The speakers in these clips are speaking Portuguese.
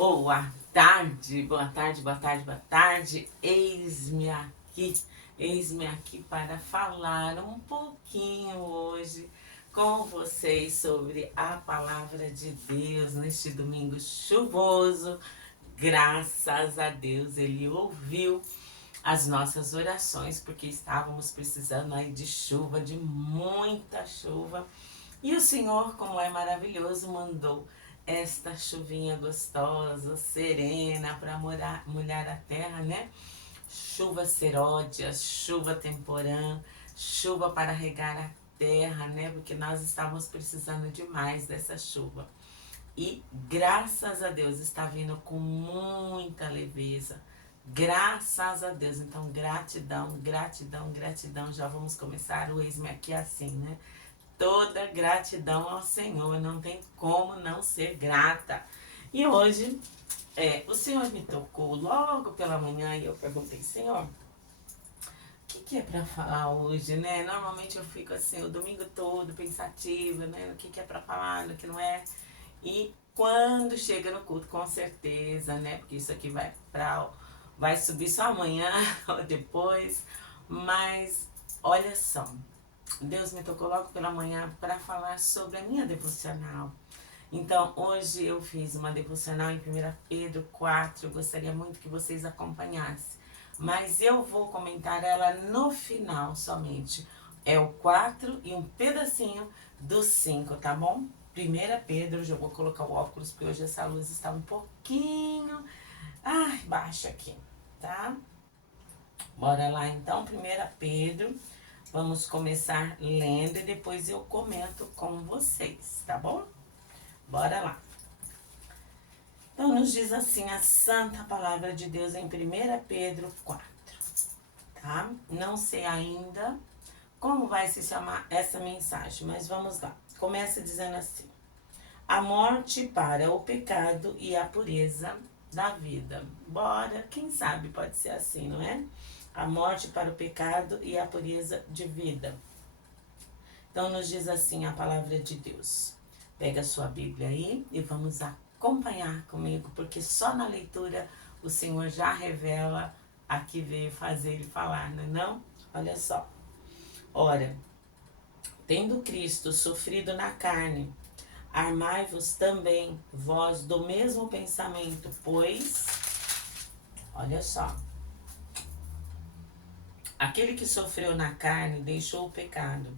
Boa tarde, boa tarde, boa tarde, boa tarde. Eis-me aqui para falar um pouquinho hoje com vocês sobre a palavra de Deus neste domingo chuvoso. Graças a Deus, Ele ouviu as nossas orações, porque estávamos precisando aí de chuva, de muita chuva. E o Senhor, como é maravilhoso, mandou esta chuvinha gostosa, serena, para molhar a terra, né? Chuva seródia, chuva temporã, chuva para regar a terra, né? Porque nós estávamos precisando demais dessa chuva. E graças a Deus está vindo com muita leveza. Graças a Deus. Então, gratidão, gratidão, gratidão. Já vamos começar o Eis-me Aqui assim, né? Toda gratidão ao Senhor, não tem como não ser grata. E hoje, o Senhor me tocou logo pela manhã e eu perguntei, Senhor, o que é para falar hoje, né? Normalmente eu fico assim, o domingo todo pensativa, né? No que é para falar, no que não é. E quando chega no culto, com certeza, né? Porque isso aqui vai subir só amanhã ou depois. Mas olha só, Deus me tocou logo pela manhã para falar sobre a minha devocional. Então, hoje eu fiz uma devocional em 1 Pedro 4, eu gostaria muito que vocês acompanhassem. Mas eu vou comentar ela no final somente. É o 4 e um pedacinho do 5, tá bom? 1 Pedro, já vou colocar o óculos, porque hoje essa luz está um pouquinho baixa aqui, tá? Bora lá então, 1 Pedro. Vamos começar lendo e depois eu comento com vocês, tá bom? Bora lá. Então, nos diz assim a santa palavra de Deus em 1 Pedro 4, tá? Não sei ainda como vai se chamar essa mensagem, mas vamos lá. Começa dizendo assim: a morte para o pecado e a pureza da vida. Bora, quem sabe pode ser assim, não é? A morte para o pecado e a pureza de vida. Então, nos diz assim a palavra de Deus. Pega a sua Bíblia aí e vamos acompanhar comigo, porque só na leitura o Senhor já revela a que veio fazer ele falar, não é não? Olha só. Ora, tendo Cristo sofrido na carne, armai-vos também vós do mesmo pensamento, pois, olha só, aquele que sofreu na carne deixou o pecado,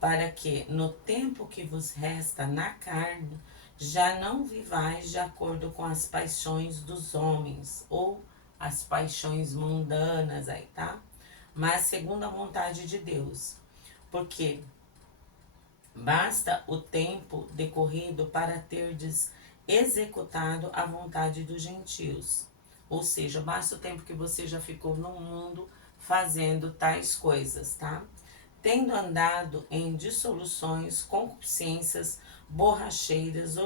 para que no tempo que vos resta na carne, já não vivais de acordo com as paixões dos homens, ou as paixões mundanas aí, tá? Mas segundo a vontade de Deus. Porque basta o tempo decorrido para terdes executado a vontade dos gentios. Ou seja, basta o tempo que você já ficou no mundo fazendo tais coisas, tá? Tendo andado em dissoluções, concupiscências, borracheiras,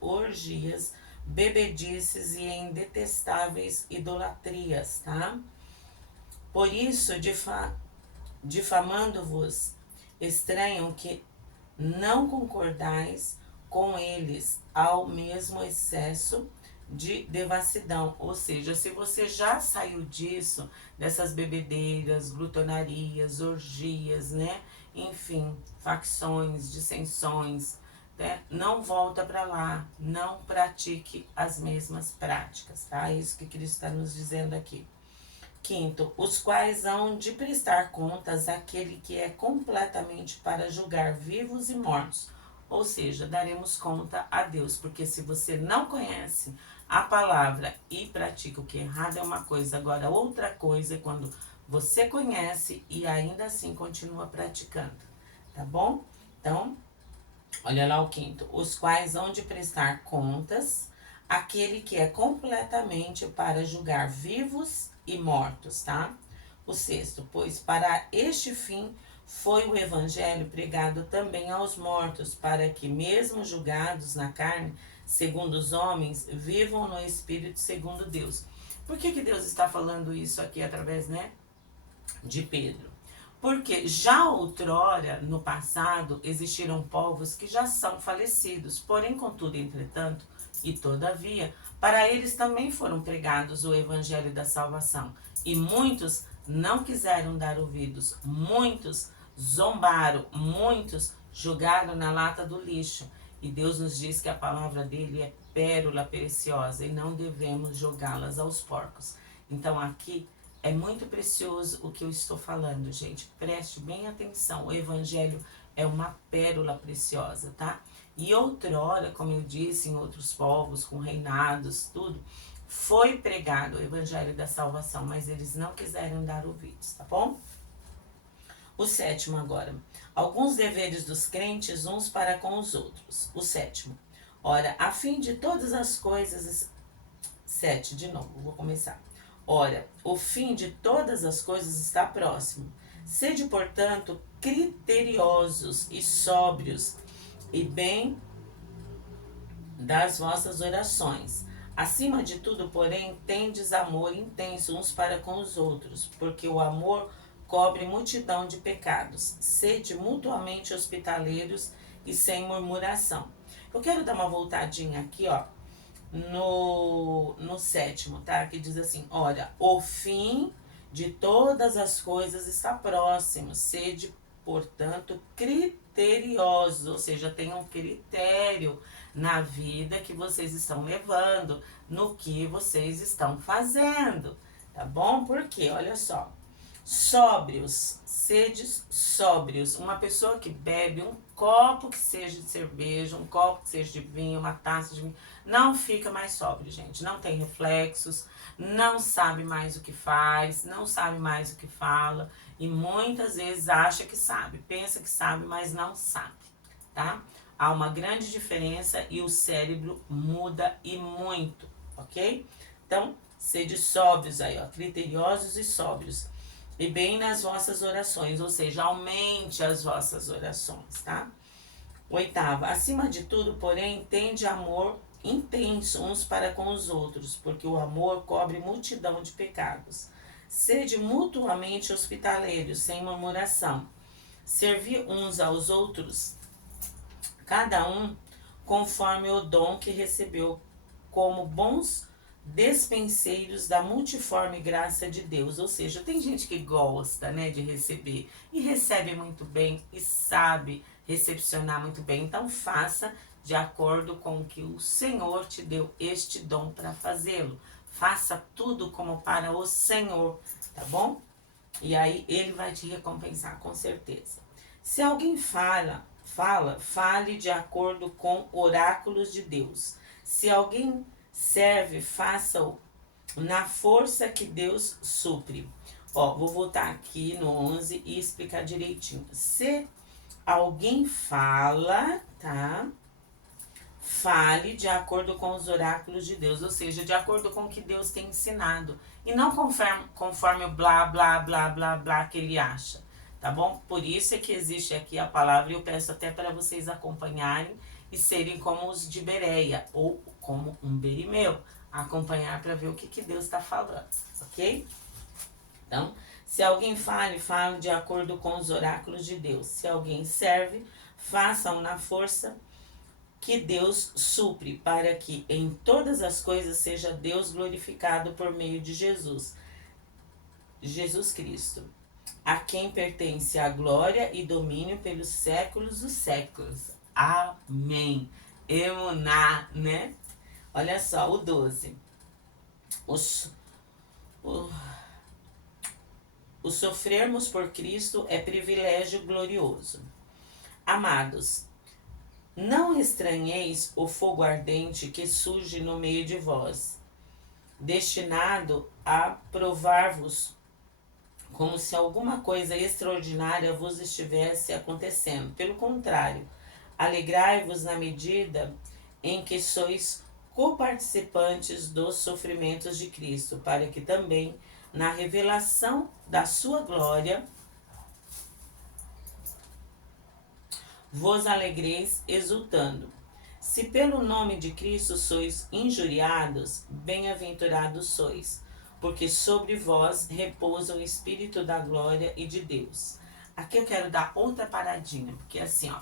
orgias, bebedices e em detestáveis idolatrias, tá? Por isso, difamando-vos, estranham que não concordais com eles ao mesmo excesso de devassidão. Ou seja, se você já saiu disso, dessas bebedeiras, glutonarias, orgias, né? Enfim, facções, dissensões, né? Não volta para lá, não pratique as mesmas práticas, tá? É isso que Cristo está nos dizendo aqui. Quinto, os quais hão de prestar contas àquele que é completamente para julgar vivos e mortos. Ou seja, daremos conta a Deus, porque se você não conhece a palavra e pratica o que é errado é uma coisa, agora outra coisa é quando você conhece e ainda assim continua praticando, tá bom? Então, olha lá o quinto, os quais hão de prestar contas àquele que é completamente para julgar vivos e mortos, tá? O sexto, pois para este fim foi o evangelho pregado também aos mortos, para que mesmo julgados na carne, segundo os homens, vivam no espírito segundo Deus. Por que Deus está falando isso aqui através, né, de Pedro? Porque já outrora, no passado, existiram povos que já são falecidos, porém, contudo, entretanto, e todavia, para eles também foram pregados o evangelho da salvação. E muitos não quiseram dar ouvidos, muitos zombaram, muitos jogaram na lata do lixo. E Deus nos diz que a palavra dele é pérola preciosa e não devemos jogá-las aos porcos. Então aqui é muito precioso o que eu estou falando, gente. Preste bem atenção. O evangelho é uma pérola preciosa, tá? E outrora, como eu disse, em outros povos, com reinados, tudo, foi pregado o evangelho da salvação, mas eles não quiseram dar ouvidos, tá bom? O sétimo agora. Alguns deveres dos crentes uns para com os outros. O sétimo. Ora, a fim de todas as coisas... 7, de novo, vou começar. Ora, o fim de todas as coisas está próximo. Sede, portanto, criteriosos e sóbrios, e bem das vossas orações. Acima de tudo, porém, tendes amor intenso uns para com os outros, porque o amor cobre multidão de pecados. Sede mutuamente hospitaleiros e sem murmuração. Eu quero dar uma voltadinha aqui, ó, no sétimo, tá? Que diz assim, olha, o fim de todas as coisas está próximo. Sede, portanto, criteriosos, ou seja, tenham critério na vida que vocês estão levando, no que vocês estão fazendo, tá bom? Porque, olha só, sóbrios, sedes sóbrios. Uma pessoa que bebe um copo que seja de cerveja, um copo que seja de vinho, uma taça de vinho, não fica mais sóbrio, gente. Não tem reflexos, não sabe mais o que faz, não sabe mais o que fala e muitas vezes acha que sabe, pensa que sabe, mas não sabe, tá? Há uma grande diferença e o cérebro muda e muito, ok? Então, sede sóbrios aí, ó, criteriosos e sóbrios. E bem nas vossas orações, ou seja, aumente as vossas orações, tá? Oitava, acima de tudo, porém, tende amor intenso uns para com os outros, porque o amor cobre multidão de pecados. Sede mutuamente hospitaleiros, sem murmuração. Servi uns aos outros, cada um conforme o dom que recebeu, como bons despenseiros da multiforme graça de Deus. Ou seja, tem gente que gosta, né, de receber e recebe muito bem e sabe recepcionar muito bem. Então faça de acordo com o que o Senhor te deu este dom para fazê-lo. Faça tudo como para o Senhor, tá bom? E aí ele vai te recompensar, com certeza. Se alguém fale de acordo com oráculos de Deus. Se alguém serve, faça-o na força que Deus supre. Ó, vou voltar aqui no 11 e explicar direitinho. Se alguém fala, tá? Fale de acordo com os oráculos de Deus, ou seja, de acordo com o que Deus tem ensinado. E não conforme o blá, blá, blá, blá, blá que ele acha, tá bom? Por isso é que existe aqui a palavra, e eu peço até para vocês acompanharem e serem como os de Bereia, ou como um Berimeu, acompanhar para ver o que Deus está falando, ok? Então, se alguém fale de acordo com os oráculos de Deus. Se alguém serve, façam na força que Deus supre, para que em todas as coisas seja Deus glorificado por meio de Jesus Cristo, a quem pertence a glória e domínio pelos séculos dos séculos. Amém. Emuná, né? Olha só, o 12. O sofrermos por Cristo é privilégio glorioso. Amados, não estranheis o fogo ardente que surge no meio de vós, destinado a provar-vos, como se alguma coisa extraordinária vos estivesse acontecendo. Pelo contrário, alegrai-vos na medida em que sois coparticipantes dos sofrimentos de Cristo, para que também, na revelação da sua glória, vos alegreis exultando. Se pelo nome de Cristo sois injuriados, bem-aventurados sois, porque sobre vós repousa o Espírito da glória e de Deus. aqui eu quero dar outra paradinha, porque assim, ó,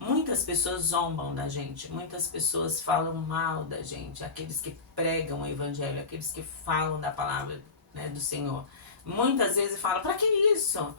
muitas pessoas zombam da gente, muitas pessoas falam mal da gente, aqueles que pregam o evangelho, aqueles que falam da palavra, né, do Senhor. Muitas vezes falam, para que isso?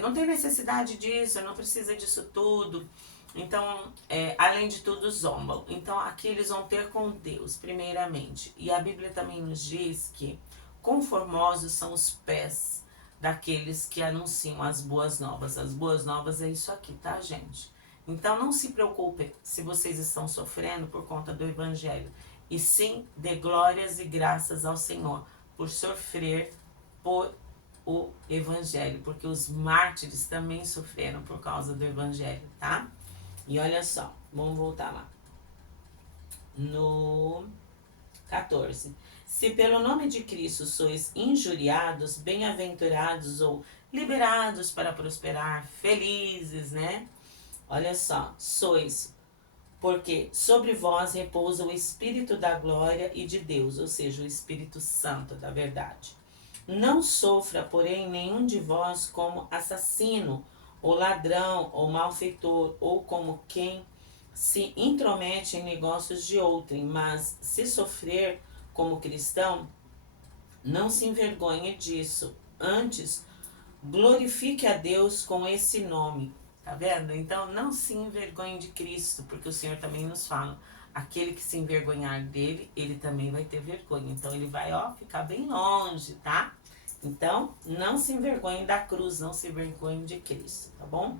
Não tem necessidade disso, não precisa disso tudo. Então, além de tudo, zombam. Então, aqui eles vão ter com Deus, primeiramente. E a Bíblia também nos diz que conformosos são os pés daqueles que anunciam as boas novas. As boas novas é isso aqui, tá, gente? Então, não se preocupem se vocês estão sofrendo por conta do Evangelho. E sim, dê glórias e graças ao Senhor por sofrer por o Evangelho. Porque os mártires também sofreram por causa do Evangelho, tá? E olha só, vamos voltar lá. No 14. Se pelo nome de Cristo sois injuriados, bem-aventurados ou liberados para prosperar, felizes, né? Olha só, sois, porque sobre vós repousa o Espírito da glória e de Deus, ou seja, o Espírito Santo da verdade. Não sofra, porém, nenhum de vós como assassino, ou ladrão, ou malfeitor, ou como quem se intromete em negócios de outrem, mas se sofrer como cristão, não se envergonhe disso. Antes, glorifique a Deus com esse nome. Tá vendo? Então, não se envergonhe de Cristo, porque o Senhor também nos fala, aquele que se envergonhar dele, ele também vai ter vergonha. Então, ele vai, ficar bem longe, tá? Então, não se envergonhe da cruz, não se envergonhe de Cristo, tá bom?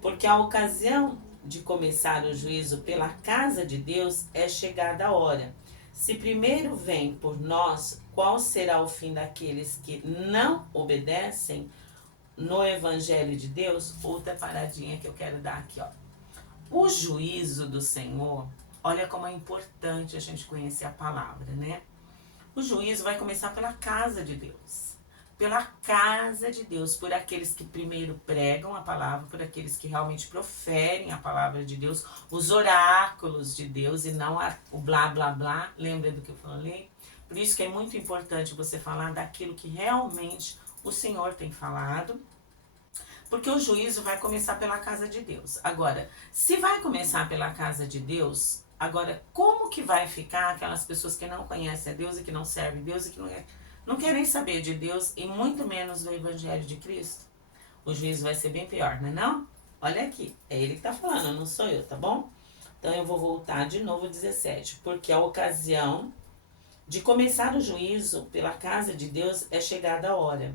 Porque a ocasião de começar o juízo pela casa de Deus é chegada a hora. Se primeiro vem por nós, qual será o fim daqueles que não obedecem no Evangelho de Deus? Outra paradinha que eu quero dar aqui, ó. O juízo do Senhor, olha como é importante a gente conhecer a palavra, né? O juízo vai começar pela casa de Deus. Pela casa de Deus, por aqueles que primeiro pregam a palavra, por aqueles que realmente proferem a palavra de Deus, os oráculos de Deus e não o blá blá blá. Lembra do que eu falei? Por isso que é muito importante você falar daquilo que realmente o Senhor tem falado, porque o juízo vai começar pela casa de Deus. Agora, se vai começar pela casa de Deus, agora como que vai ficar aquelas pessoas que não conhecem a Deus e que não servem a Deus e que não querem saber de Deus e muito menos do Evangelho de Cristo? O juízo vai ser bem pior, não é não? Olha aqui, é ele que está falando, não sou eu, tá bom? Então eu vou voltar de novo 17. Porque a ocasião de começar o juízo pela casa de Deus é chegada a hora.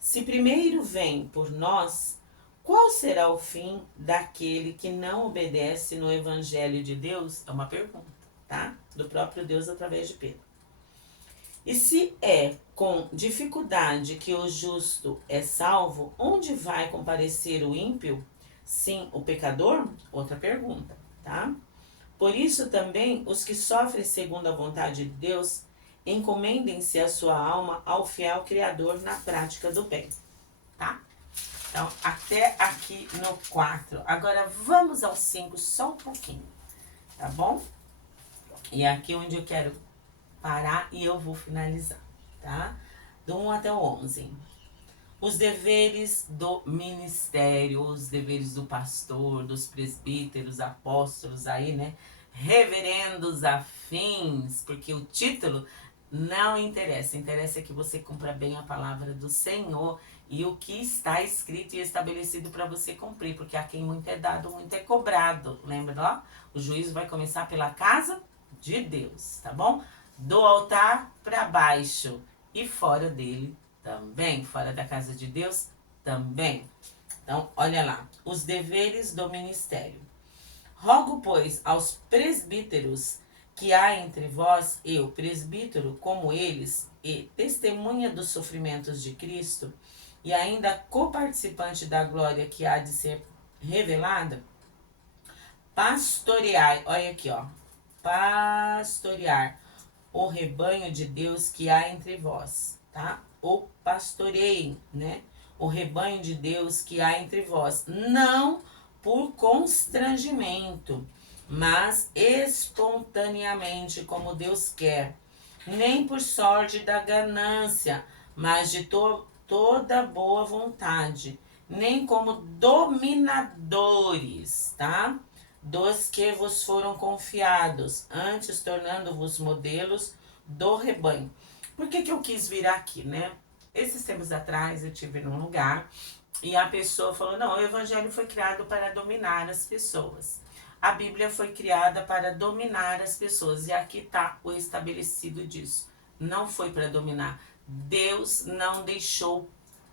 Se primeiro vem por nós, qual será o fim daquele que não obedece no Evangelho de Deus? É uma pergunta, tá? Do próprio Deus através de Pedro. E se é com dificuldade que o justo é salvo, onde vai comparecer o ímpio? Sim, o pecador? Outra pergunta, tá? Por isso também os que sofrem segundo a vontade de Deus, encomendem-se a sua alma ao fiel Criador na prática do bem, tá? Então, até aqui no 4. Agora vamos ao 5 só um pouquinho, tá bom? E é aqui onde eu quero parar e eu vou finalizar, tá? Do 1 até o 11. Os deveres do ministério, os deveres do pastor, dos presbíteros, apóstolos aí, né? Reverendos afins, porque o título não interessa. Interessa que você cumpra bem a palavra do Senhor e o que está escrito e estabelecido para você cumprir, porque a quem muito é dado, muito é cobrado. Lembra, ó? O juízo vai começar pela casa de Deus, tá bom? Do altar para baixo e fora dele também, fora da casa de Deus também. Então, olha lá, os deveres do ministério. Rogo, pois, aos presbíteros que há entre vós, eu, presbítero, como eles, e testemunha dos sofrimentos de Cristo, e ainda coparticipante da glória que há de ser revelada, pastoreai, olha aqui, ó, pastorear o rebanho de Deus que há entre vós, tá? Ou pastoreiem, né? O rebanho de Deus que há entre vós, não por constrangimento, mas espontaneamente, como Deus quer, nem por sorte da ganância, mas de toda boa vontade, nem como dominadores, tá? Dos que vos foram confiados, antes tornando-vos modelos do rebanho. Por que eu quis vir aqui, né? Esses tempos atrás eu tive num lugar e a pessoa falou: não, o evangelho foi criado para dominar as pessoas. A Bíblia foi criada para dominar as pessoas. E aqui está o estabelecido disso. Não foi para dominar. Deus não deixou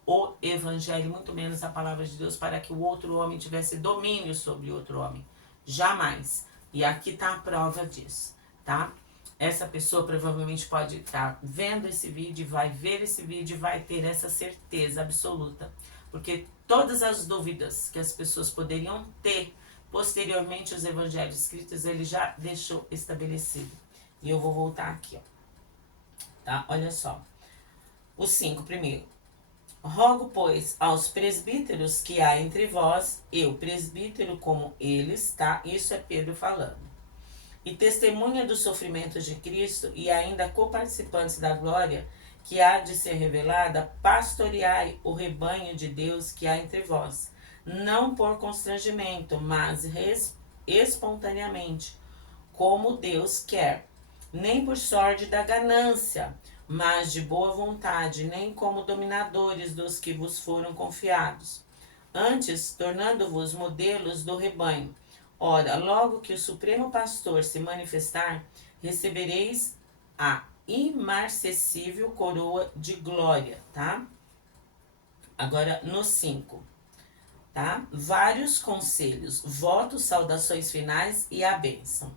o evangelho, muito menos a palavra de Deus, para que o outro homem tivesse domínio sobre o outro homem. Jamais. E aqui está a prova disso, tá? Essa pessoa provavelmente pode estar vendo esse vídeo, vai ver esse vídeo e vai ter essa certeza absoluta. Porque todas as dúvidas que as pessoas poderiam ter posteriormente os evangelhos escritos, ele já deixou estabelecido. E eu vou voltar aqui, ó. Tá? Olha só. O 5 primeiro. Rogo, pois, aos presbíteros que há entre vós, eu, presbítero como eles, tá? Isso é Pedro falando. E testemunha dos sofrimentos de Cristo e ainda coparticipantes da glória que há de ser revelada, pastoreai o rebanho de Deus que há entre vós, não por constrangimento, mas espontaneamente, como Deus quer, nem por sorte da ganância, mas de boa vontade, nem como dominadores dos que vos foram confiados. Antes, tornando-vos modelos do rebanho. Ora, logo que o Supremo Pastor se manifestar, recebereis a imarcessível coroa de glória, tá? Agora, no 5, tá? Vários conselhos, votos, saudações finais e a bênção.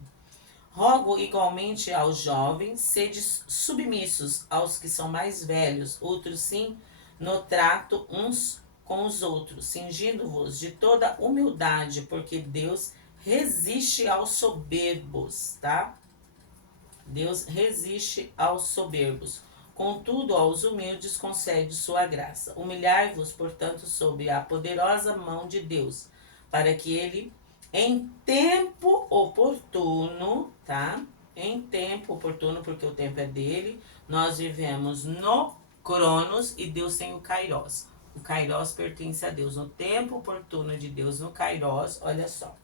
Rogo igualmente aos jovens, sedes submissos aos que são mais velhos, outros sim, no trato uns com os outros, cingindo-vos de toda humildade, porque Deus resiste aos soberbos, tá? Deus resiste aos soberbos. Contudo, aos humildes concede sua graça. Humilhai-vos, portanto, sob a poderosa mão de Deus, para que ele em tempo oportuno, tá? Em tempo oportuno, porque o tempo é dele. Nós vivemos no Cronos e Deus tem o Kairos. O Kairos pertence a Deus. No tempo oportuno de Deus, no Kairos, olha só.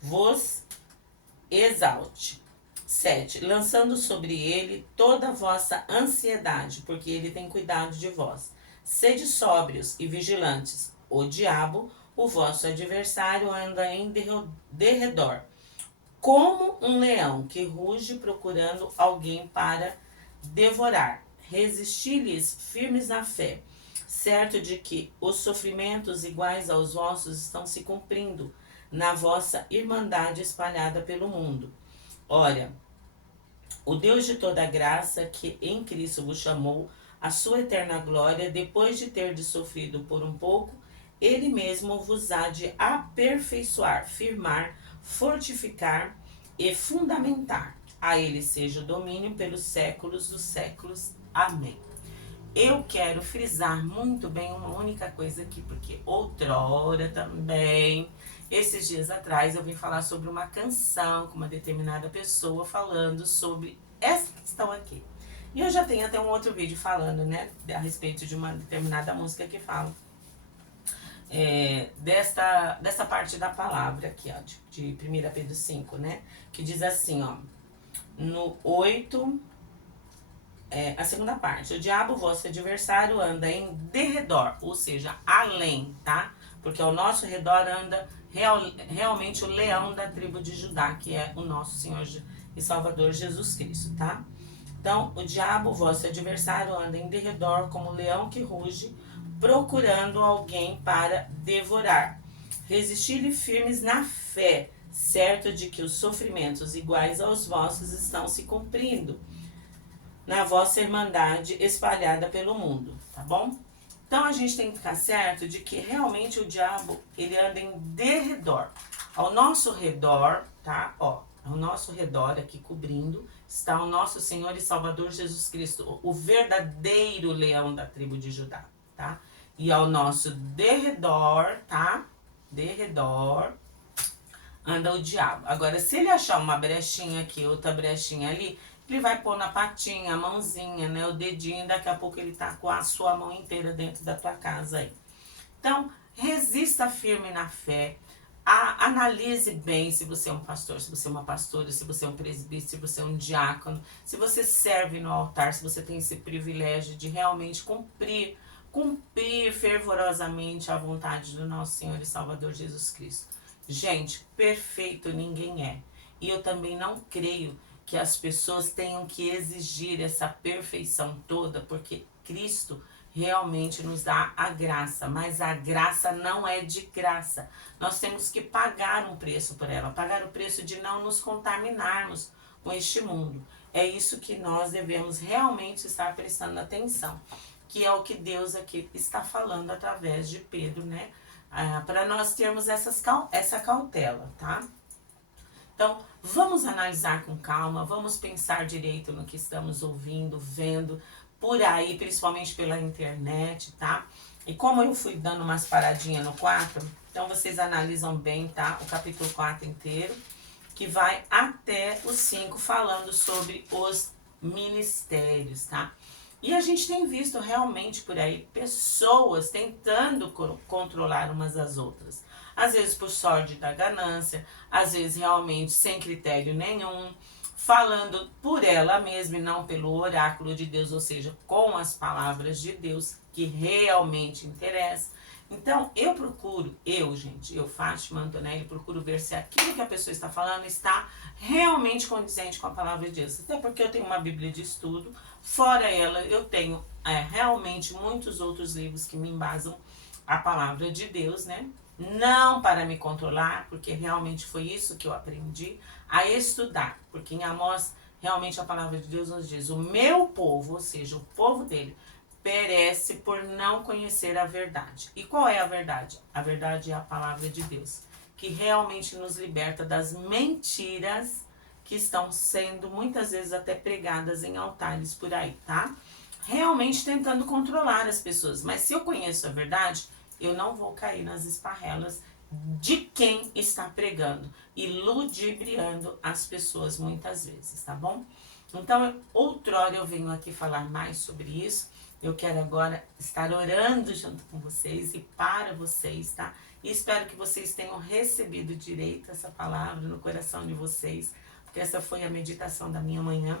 Vos exalte. 7. Lançando sobre ele toda a vossa ansiedade, porque ele tem cuidado de vós. Sede sóbrios e vigilantes. O diabo, o vosso adversário, anda em derredor, como um leão que ruge procurando alguém para devorar. Resisti-lhes firmes na fé, certo de que os sofrimentos iguais aos vossos estão se cumprindo na vossa irmandade espalhada pelo mundo. Ora, o Deus de toda graça, que em Cristo vos chamou à sua eterna glória, depois de terdes sofrido por um pouco, ele mesmo vos há de aperfeiçoar, firmar, fortificar e fundamentar. A ele seja o domínio pelos séculos dos séculos. Amém. Eu quero frisar muito bem uma única coisa aqui, porque outrora também, esses dias atrás, eu vim falar sobre uma canção com uma determinada pessoa falando sobre essa questão aqui. E eu já tenho até um outro vídeo falando, né, a respeito de uma determinada música que fala dessa parte da palavra aqui, ó, de 1 Pedro 5, né, que diz assim, ó, no 8... a segunda parte, o diabo, vosso adversário, anda em derredor, ou seja, além, tá? Porque ao nosso redor anda realmente o leão da tribo de Judá, que é o nosso Senhor e Salvador Jesus Cristo, tá? Então, o diabo, vosso adversário, anda em derredor como leão que ruge, procurando alguém para devorar. Resisti-lhe firmes na fé, certo de que os sofrimentos iguais aos vossos estão se cumprindo na vossa irmandade espalhada pelo mundo, tá bom? Então a gente tem que ficar certo de que realmente o diabo, ele anda em derredor. Ao nosso redor, tá? Ó, ao nosso redor aqui cobrindo, está o nosso Senhor e Salvador Jesus Cristo, o verdadeiro leão da tribo de Judá, tá? E ao nosso derredor, tá? Derredor, anda o diabo. Agora, se ele achar uma brechinha aqui, outra brechinha ali, ele vai pôr na patinha, a mãozinha, né, o dedinho, daqui a pouco ele tá com a sua mão inteira dentro da tua casa aí. Então, resista firme na fé. Analise bem se você é um pastor, se você é uma pastora, se você é um presbítero, se você é um diácono, se você serve no altar, se você tem esse privilégio de realmente cumprir fervorosamente a vontade do nosso Senhor e Salvador Jesus Cristo. Gente, perfeito ninguém é. E eu também não creio que as pessoas tenham que exigir essa perfeição toda, porque Cristo realmente nos dá a graça, mas a graça não é de graça. Nós temos que pagar um preço por ela, pagar o preço de não nos contaminarmos com este mundo. É isso que nós devemos realmente estar prestando atenção, que é o que Deus aqui está falando através de Pedro, né? Para nós termos essa cautela, tá? Então, vamos analisar com calma, vamos pensar direito no que estamos ouvindo, vendo por aí, principalmente pela internet, tá? E como eu fui dando umas paradinhas no 4, então vocês analisam bem, tá? O capítulo 4 inteiro, que vai até o 5, falando sobre os ministérios, tá? E a gente tem visto realmente por aí pessoas tentando controlar umas às outras. Às vezes por sorte da ganância, às vezes realmente sem critério nenhum, falando por ela mesma e não pelo oráculo de Deus, ou seja, com as palavras de Deus que realmente interessam. Então, eu, Fátima Antonelli, procuro ver se aquilo que a pessoa está falando está realmente condizente com a palavra de Deus. Até porque eu tenho uma Bíblia de estudo, fora ela, eu tenho realmente muitos outros livros que me embasam a palavra de Deus, né? Não para me controlar, porque realmente foi isso que eu aprendi a estudar. Porque em Amós, realmente a palavra de Deus nos diz: o meu povo, ou seja, o povo dele, perece por não conhecer a verdade. E qual é a verdade? A verdade é a palavra de Deus, que realmente nos liberta das mentiras que estão sendo muitas vezes até pregadas em altares por aí, tá? Realmente tentando controlar as pessoas. Mas se eu conheço a verdade, eu não vou cair nas esparrelas de quem está pregando e ludibriando as pessoas muitas vezes, tá bom? Então, outrora eu venho aqui falar mais sobre isso. Eu quero agora estar orando junto com vocês e para vocês, tá? E espero que vocês tenham recebido direito essa palavra no coração de vocês, porque essa foi a meditação da minha manhã,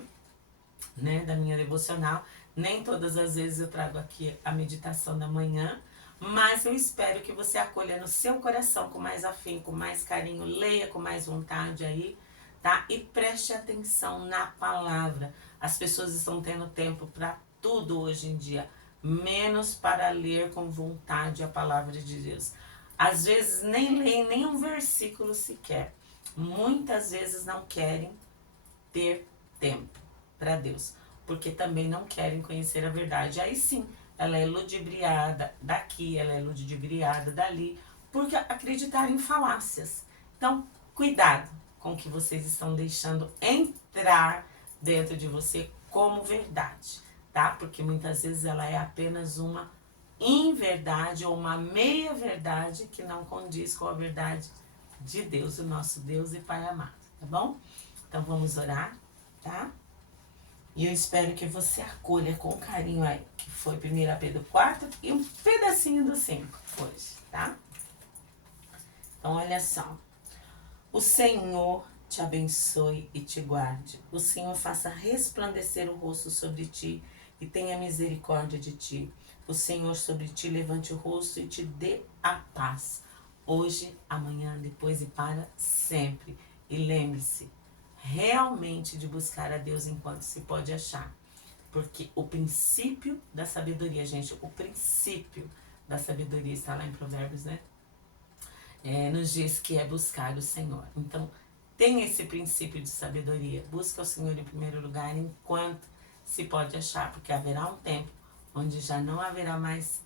né? Da minha devocional. Nem todas as vezes eu trago aqui a meditação da manhã, mas eu espero que você acolha no seu coração com mais afinco, com mais carinho, leia com mais vontade aí, tá? E preste atenção na palavra. As pessoas estão tendo tempo para tudo hoje em dia, menos para ler com vontade a palavra de Deus. Às vezes nem leem nem um versículo sequer. Muitas vezes não querem ter tempo para Deus, porque também não querem conhecer a verdade. Aí sim, ela é ludibriada daqui, ela é ludibriada dali, porque acreditar em falácias. Então, cuidado com o que vocês estão deixando entrar dentro de você como verdade, tá? Porque muitas vezes ela é apenas uma inverdade ou uma meia-verdade que não condiz com a verdade de Deus, o nosso Deus e Pai amado, tá bom? Então vamos orar, tá? E eu espero que você acolha com carinho aí, que foi 1 Pedro 4 e um pedacinho do 5 hoje, tá? Então olha só. O Senhor te abençoe e te guarde. O Senhor faça resplandecer o rosto sobre ti e tenha misericórdia de ti. O Senhor sobre ti levante o rosto e te dê a paz. Hoje, amanhã, depois e para sempre. E lembre-se realmente de buscar a Deus enquanto se pode achar. Porque o princípio da sabedoria, gente, o princípio da sabedoria está lá em Provérbios, né? Nos diz que é buscar o Senhor. Então, tem esse princípio de sabedoria. Busca o Senhor em primeiro lugar enquanto se pode achar, porque haverá um tempo onde já não haverá mais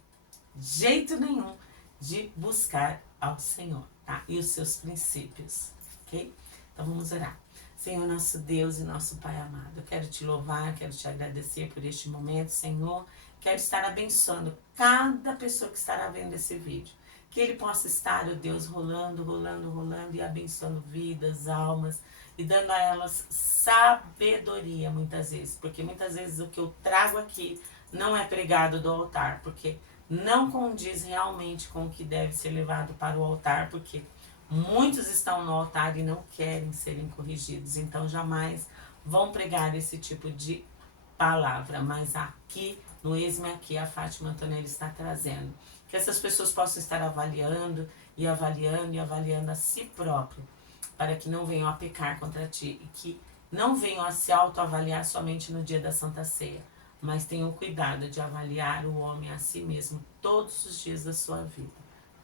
jeito nenhum de buscar ao Senhor, tá? E os seus princípios, ok? Então vamos orar. Senhor, nosso Deus e nosso Pai amado, eu quero te louvar, quero te agradecer por este momento, Senhor. Quero estar abençoando cada pessoa que estará vendo esse vídeo. Que ele possa estar, ó Deus, rolando e abençoando vidas, almas e dando a elas sabedoria muitas vezes. Porque muitas vezes o que eu trago aqui não é pregado do altar, porque não condiz realmente com o que deve ser levado para o altar, porque muitos estão no altar e não querem serem corrigidos, então jamais vão pregar esse tipo de palavra. Mas aqui, no Eis-me Aqui, a Fátima Antonelli está trazendo que essas pessoas possam estar avaliando e avaliando e avaliando a si próprio, para que não venham a pecar contra ti e que não venham a se autoavaliar somente no dia da Santa Ceia, mas tenham cuidado de avaliar o homem a si mesmo todos os dias da sua vida,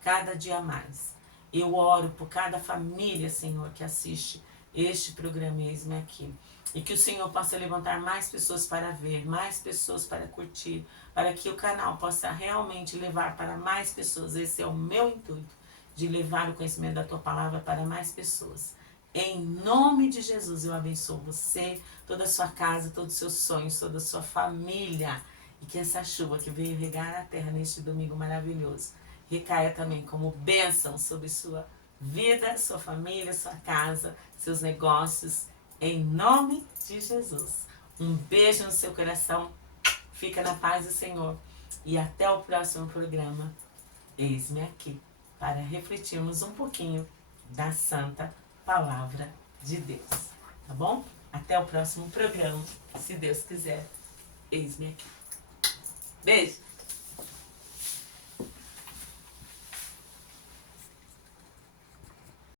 cada dia mais. Eu oro por cada família, Senhor, que assiste este programa Eis-me Aqui. E que o Senhor possa levantar mais pessoas para ver, mais pessoas para curtir, para que o canal possa realmente levar para mais pessoas. Esse é o meu intuito, de levar o conhecimento da Tua Palavra para mais pessoas. Em nome de Jesus, eu abençoo você, toda a sua casa, todos os seus sonhos, toda a sua família. E que essa chuva que veio regar a terra neste domingo maravilhoso recaia também como bênção sobre sua vida, sua família, sua casa, seus negócios. Em nome de Jesus. Um beijo no seu coração. Fica na paz do Senhor. E até o próximo programa. Eis-me aqui, para refletirmos um pouquinho da Santa Palavra de Deus. Tá bom? Até o próximo programa. Se Deus quiser. Eis-me aqui. Beijo!